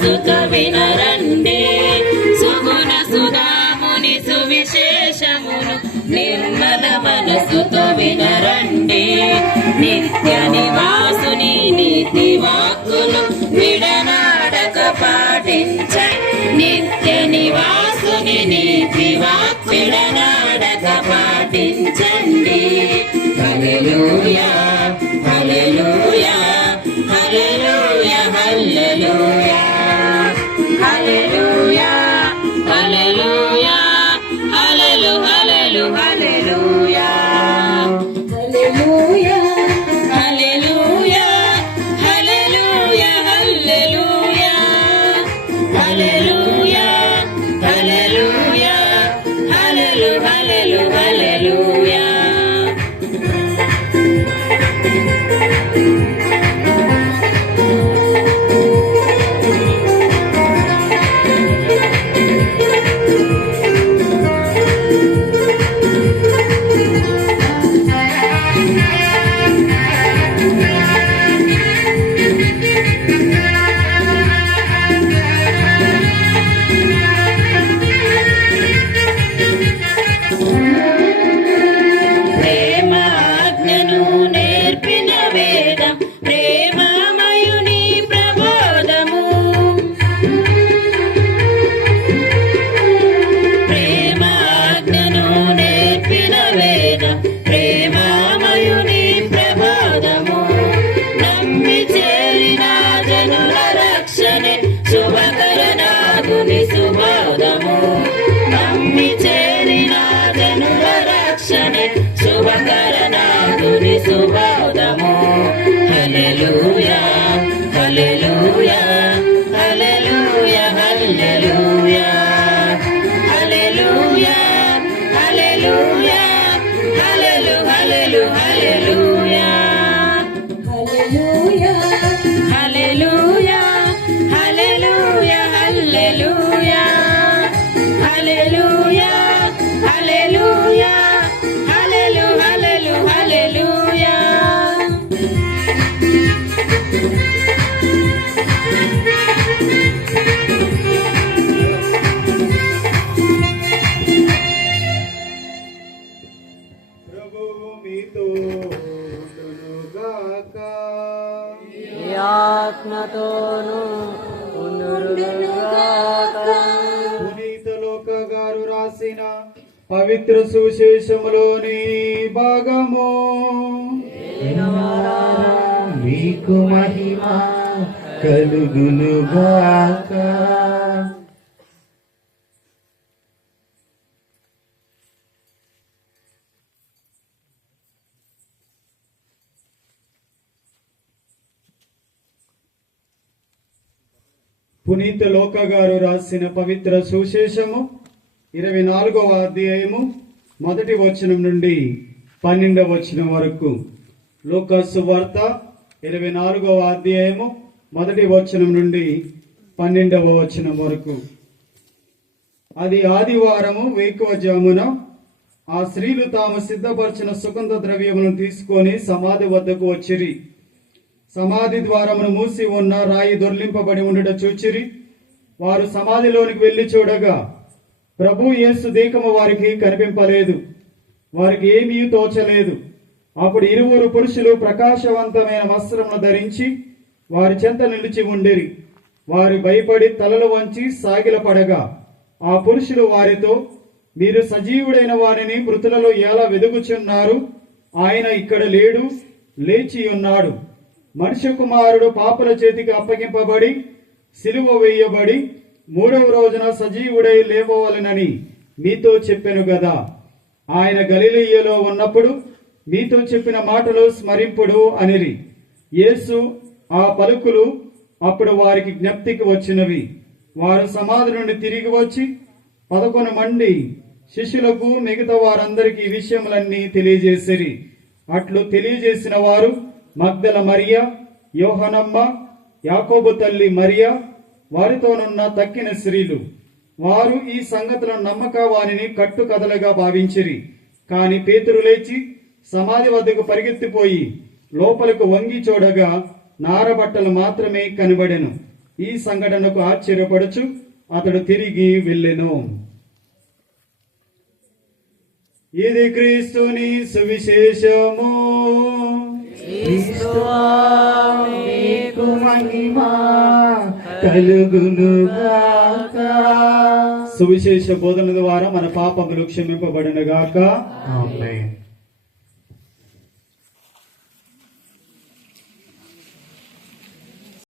సుత వినరండి. సుగుణ సుధాముని సువిశేషమును నిర్మల మనసుతో వినరండి. నిత్య నివాసుని నీతి వాక్కులు విడనాడక పాటించండి. నిత్య నివాసుని నీతి వాక్కు విడనాడక పాటించండి. హల్లెలూయా హల్లెలూయా హల్లెలూయా హల్లెలూయా హల్లెలూయా హల్లెలూయా హల్లెలు హల్లెలు హల్లెలూయా హల్లెలూయా హల్లెలూయా హల్లెలూయా హల్లెలూయా హల్లెలూయా హల్లెలూయా హల్లెలు హల్లెలు హల్లెలూయా. శుభోదము హల్లెలూయా హల్లెలూయా హల్లెలూయా హల్లెలూయా హల్లెలూయా హల్లెలూయా హల్లెలు హల్లెలు హల్లెలూయా హల్లెలూయా హల్లెలూయా హల్లెలూయా హల్లెలూయా హల్లెలూయా హల్లెలూయా హల్లెలు హల్లెలు హల్లెలూయా. ప్రభువు మీతో ఉండునుగాక. మీ ఆత్మతోను ఉండునుగాక. పునీత లోక గారు రాసిన పవిత్ర సువిశేషములోని భాగము. మీకు మహిమ కలుగునుగాక. పునీత లోక గారు రాసిన పవిత్ర సువిశేషము 24వ అధ్యాయము 1వ వచనం నుండి 12వ వచనం వరకు. లూకా సువార్త 24వ అధ్యాయము 1వ వచనం నుండి 12వ వచనం వరకు. అది ఆదివారము వేకువజామున ఆ స్త్రీలు తాము సిద్ధపరిచిన సుగంధ ద్రవ్యములను తీసుకొని సమాధి వద్దకు వచ్చిరి. సమాధి ద్వారమును మూసి ఉన్న రాయి దొర్లింపబడి ఉండుట చూచిరి. వారు సమాధిలోనికి వెళ్లి చూడగా ప్రభు యేసు దేహము వారికి కనిపింపలేదు. వారికి ఏమీ తోచలేదు. అప్పుడు ఇరువురు పురుషులు ప్రకాశవంతమైన వస్త్రమును ధరించి వారి చెంత నిలిచి ఉండిరి. వారు భయపడి తలలు వంచి సాగిలపడగా ఆ పురుషులు వారితో, మీరు సజీవుడైన వారిని మృతులలో ఎలా వెదుగుచున్నారు? ఆయన ఇక్కడ లేడు, లేచి ఉన్నాడు. మనుష్య కుమారుడు పాపుల చేతికి అప్పగింపబడి సిలువ వేయబడి 3వ రోజున సజీవుడై లేవవలెనని మీతో చెప్పెను గదా. ఆయన గలిలయలో ఉన్నప్పుడు మీతో చెప్పిన మాటలు స్మరింపుడు అనిరి. యేసు ఆ పలుకులు అప్పుడు వారికి జ్ఞప్తికి వచ్చినవి. వారు సమాధి నుండి తిరిగి వచ్చి 11 మంది శిష్యులకు మిగతా వారందరికీ ఈ విషయములన్నీ తెలియజేసిరి. అట్లు తెలియజేసిన వారు మగ్దల మరియా, యోహనమ్మ, యాకోబు తల్లి మరియా, వారితోనున్న తక్కిన స్త్రీలు. వారు ఈ సంగతులను నమ్మక వారిని కట్టుకథలుగా భావించిరి. కాని పేతురు లేచి సమాధి వద్దకు పరిగెత్తిపోయి లోపలకు వంగి చూడగా నారబట్టలు మాత్రమే కనబడెను. ఈ సంఘటనకు ఆశ్చర్యపడుచు అతడు తిరిగి వెళ్ళెను. ఇది క్రీస్తుని సువిశేషము. క్రీస్తువా నీకు మహిమ కలుగునుగాక. సువిశేష బోధన ద్వారా మన పాపములు క్షమింపబడును గాక. ఆమేన్.